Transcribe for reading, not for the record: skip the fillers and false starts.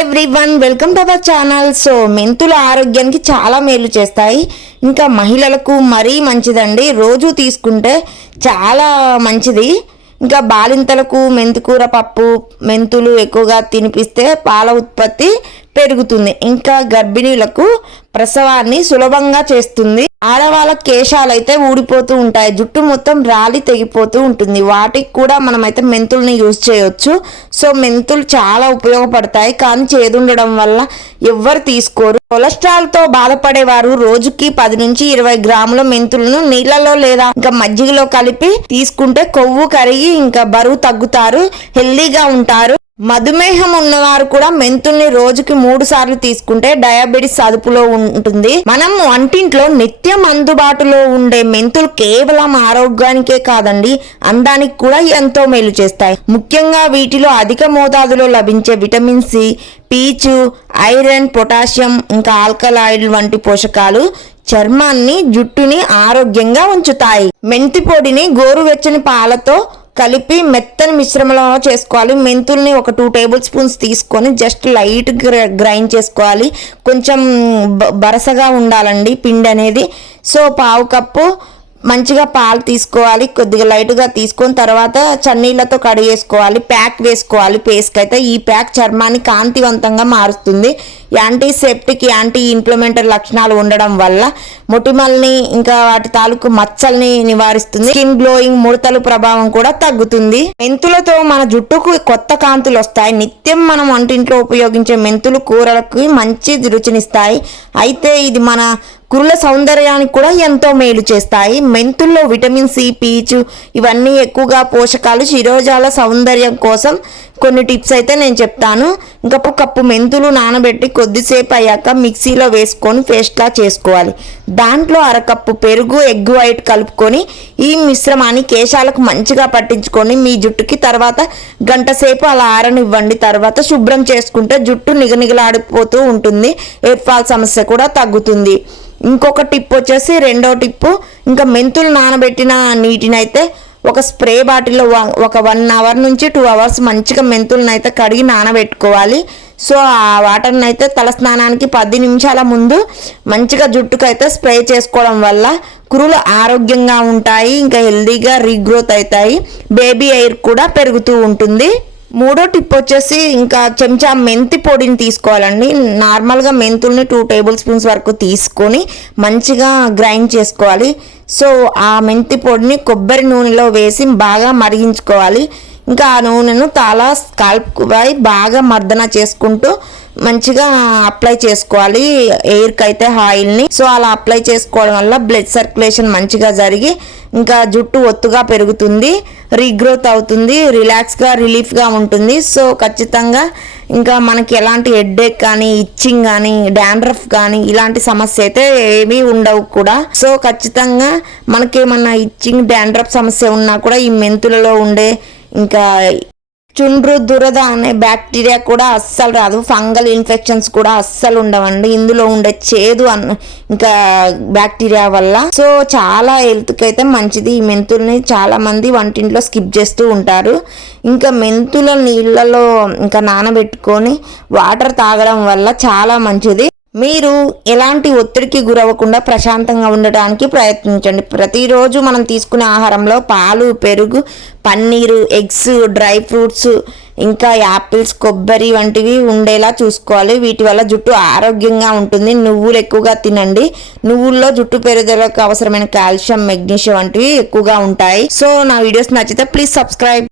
Everyone welcome to our channel. So మెంతులు ఆరోగ్యానికి చాలా మేలు చేస్తాయి. ఇంకా మహిళలకు మరీ మంచిదండి. రోజు తీసుకుంటే చాలా మంచిది. ఇంకా బాలింతలకు మెంతికూర పప్పు మెంతులు ఎక్కువగా తినిపిస్తే పాల ఉత్పత్తి పెరుగుతుంది. ఇంకా గర్భిణీలకు ప్రసవాన్ని సులభంగా చేస్తుంది. ఆడవాళ్ళ కేశాలు అయితే ఊడిపోతూ ఉంటాయి, జుట్టు మొత్తం రాలి తెగిపోతూ ఉంటుంది. వాటికి కూడా మనమైతే మెంతుల్ని యూజ్ చేయొచ్చు. సో మెంతులు చాలా ఉపయోగపడతాయి, కానీ చేదుండడం వల్ల ఎవ్వరు తీసుకోరు. కొలెస్ట్రాల్తో బాధపడేవారు రోజుకి 10 నుంచి 20 గ్రాముల మెంతులను నీళ్ళలో లేదా ఇంకా మజ్జిగలో కలిపి తీసుకుంటే కొవ్వు కరిగి ఇంకా బరువు తగ్గుతారు, హెల్దీగా ఉంటారు. మధుమేహం ఉన్నవారు కూడా మెంతుల్ని రోజుకి 3 సార్లు తీసుకుంటే డయాబెటిస్ అదుపులో ఉంటుంది. మనం వంటింట్లో నిత్యం అందుబాటులో ఉండే మెంతులు కేవలం ఆరోగ్యానికే కాదండి, అందానికి కూడా ఎంతో మేలు చేస్తాయి. ముఖ్యంగా వీటిలో అధిక మోతాదులో లభించే విటమిన్ సి, పీచు, ఐరన్, పొటాషియం ఇంకా ఆల్కలాయిడ్ వంటి పోషకాలు చర్మాన్ని జుట్టుని ఆరోగ్యంగా ఉంచుతాయి. మెంతి పొడిని గోరువెచ్చని పాలతో కలిపి మెత్తని మిశ్రమంలో చేసుకోవాలి. మెంతుల్ని ఒక 2 టేబుల్ స్పూన్స్ తీసుకొని జస్ట్ లైట్ గ్రైండ్ చేసుకోవాలి. కొంచెం బరసగా ఉండాలండి పిండి అనేది. సో 1/2 కప్పు మంచిగా పాలు తీసుకోవాలి, కొద్దిగా లైట్గా తీసుకొని తర్వాత చన్నీళ్ళతో కడిగేసుకోవాలి. ప్యాక్ వేసుకోవాలి పేస్ట్కి అయితే. ఈ ప్యాక్ చర్మాన్ని కాంతివంతంగా మారుస్తుంది. యాంటీసెప్టిక్, యాంటీ ఇన్ఫ్లమేటరీ లక్షణాలు ఉండడం వల్ల మొటిమల్ని ఇంకా వాటి తాలూకు మచ్చల్ని నివారిస్తుంది. స్కిన్ గ్లోయింగ్, ముడతలు ప్రభావం కూడా తగ్గుతుంది. మెంతులతో మన జుట్టుకు కొత్త కాంతులు వస్తాయి. నిత్యం మనం వంటింట్లో ఉపయోగించే మెంతులు కూరలకు మంచి రుచినిస్తాయి. అయితే ఇది మన కురుల సౌందర్యానికి కూడా ఎంతో మేలు చేస్తాయి. మెంతుల్లో విటమిన్ సి, పీచు ఇవన్నీ ఎక్కువగా పోషకాలు. శిరోజాల సౌందర్యం కోసం కొన్ని టిప్స్ అయితే నేను చెప్తాను. ఇంకా కప్పు మెంతులు నానబెట్టి కొద్దిసేపు అయ్యాక మిక్సీలో వేసుకొని పేస్ట్లా చేసుకోవాలి. దాంట్లో 1/2 కప్పు పెరుగు, ఎగ్ వైట్ కలుపుకొని ఈ మిశ్రమాన్ని కేశాలకు మంచిగా పట్టించుకొని మీ జుట్టుకి తర్వాత గంట సేపు అలా ఆరనివ్వండి. తర్వాత శుభ్రం చేసుకుంటే జుట్టు నిగనిగలాడిపోతూ ఉంటుంది. హెయిర్ ఫాల్ సమస్య కూడా తగ్గుతుంది. ఇంకొక టిప్ వచ్చేసి, రెండో టిప్పు, ఇంకా మెంతులు నానబెట్టిన నీటిని అయితే ఒక స్ప్రే బాటిల్లో ఒక 1 అవర్ నుంచి 2 అవర్స్ మంచిగా మెంతులను అయితే కడిగి నానబెట్టుకోవాలి. సో ఆ వాటర్ని అయితే తల స్నానానికి 10 నిమిషాల ముందు మంచిగా జుట్టుకు అయితే స్ప్రే చేసుకోవడం వల్ల కురులు ఆరోగ్యంగా ఉంటాయి, ఇంకా హెల్దీగా రీగ్రోత్ అవుతాయి, బేబీ హెయిర్ కూడా పెరుగుతూ ఉంటుంది. మూడో టిప్ వచ్చేసి, ఇంకా చెంచా మెంతి పొడిని తీసుకోవాలండి. నార్మల్గా మెంతుల్ని 2 టేబుల్ స్పూన్స్ వరకు తీసుకొని మంచిగా గ్రైండ్ చేసుకోవాలి. సో ఆ మెంతి పొడిని కొబ్బరి నూనెలో వేసి బాగా మరిగించుకోవాలి. ఇంకా ఆ నూనెను చాలా స్కాల్ప్పై బాగా మర్దన చేసుకుంటూ మంచిగా అప్లై చేసుకోవాలి హెయిర్కి అయితే ఆయిల్ని. సో అలా అప్లై చేసుకోవడం వల్ల బ్లడ్ సర్క్యులేషన్ మంచిగా జరిగి ఇంకా జుట్టు ఒత్తుగా పెరుగుతుంది, రీగ్రోత్ అవుతుంది, రిలాక్స్గా రిలీఫ్గా ఉంటుంది. సో ఖచ్చితంగా ఇంకా మనకి ఎలాంటి హెడ్ఏక్ కానీ, ఇచ్చింగ్ కానీ, డాండ్రఫ్ కానీ ఇలాంటి సమస్య అయితే ఏమీ ఉండవు కూడా. సో ఖచ్చితంగా మనకేమన్నా ఇచ్చింగ్, డాండ్రఫ్ సమస్య ఉన్నా కూడా ఈ మెంతులలో ఉండే ఇంకా చుండ్రు, దురద అనే బ్యాక్టీరియా కూడా అస్సలు రాదు. ఫంగల్ ఇన్ఫెక్షన్స్ కూడా అస్సలు ఉండవండి ఇందులో ఉండే చేదు ఇంకా బ్యాక్టీరియా వల్ల. సో చాలా హెల్త్కి అయితే మంచిది. ఈ మెంతుల్ని చాలా మంది వంటింట్లో స్కిప్ చేస్తూ ఉంటారు. ఇంకా మెంతుల నీళ్ళలో ఇంకా నానబెట్టుకొని వాటర్ తాగడం వల్ల చాలా మంచిది. మీరు ఎలాంటి ఒత్తిడికి గురవ్వకుండా ప్రశాంతంగా ఉండడానికి ప్రయత్నించండి. ప్రతిరోజు మనం తీసుకునే ఆహారంలో పాలు, పెరుగు, పన్నీరు, ఎగ్స్, డ్రై ఫ్రూట్స్, ఇంకా యాపిల్స్, కొబ్బరి వంటివి ఉండేలా చూసుకోవాలి. వీటి వల్ల జుట్టు ఆరోగ్యంగా ఉంటుంది. నువ్వులు ఎక్కువగా తినండి. నువ్వుల్లో జుట్టు పెరుగుదలకు అవసరమైన కాల్షియం, మెగ్నీషియం వంటివి ఎక్కువగా ఉంటాయి. సో నా వీడియోస్ నచ్చితే ప్లీజ్ సబ్స్క్రైబ్.